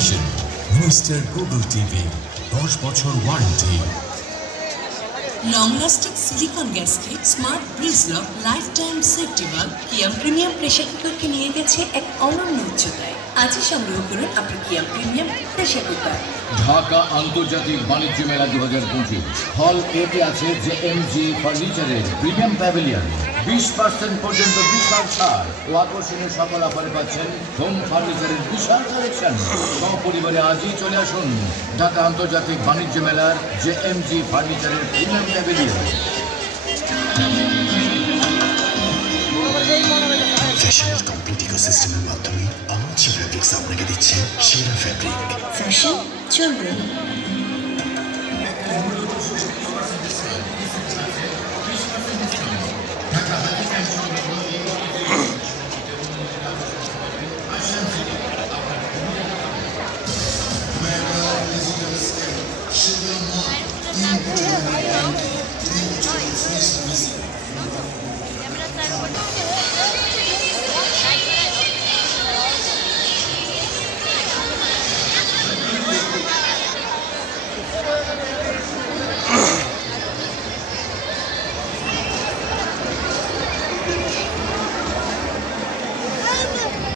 Vision, Mr. Google TV, 10 বছর warranty. Long lasting silicone gasket, smart bridge lock, lifetime safety bulb Kiam premium pressure কুকারকে নিয়ে গেছে এক অনন্য উচ্চতায়। আজই সংগ্রহ করুন আপনার কিয়াম প্রিমিয়াম প্রেসার কুকার। ঢাকা আন্তর্জাতিক বাণিজ্য মেলা 2025 হল এতে আছে জেএমজি ফার্নিচারের প্রিমিয়াম প্যাভিলিয়ন, 20% পর্যন্ত বিশাল ছাড় ও আকর্ষণীয় সকল অফারে পাচ্ছেন হোম ফার্নিচারের বিশাল কালেকশন। সপরিবারে আজই চলে আসুন ঢাকা আন্তর্জাতিক বাণিজ্য মেলার জেএমজি ফার্নিচারের প্রিমিয়াম প্যাভিলিয়ন। ফ্যাশনের কমপ্লিট ইকোসিস্টেমের মাধ্যমে আর্চ ফ্যাব্রিক্স আপনাকে দিচ্ছে সেরা ফ্যাব্রিক। ফ্যাশন চলবে।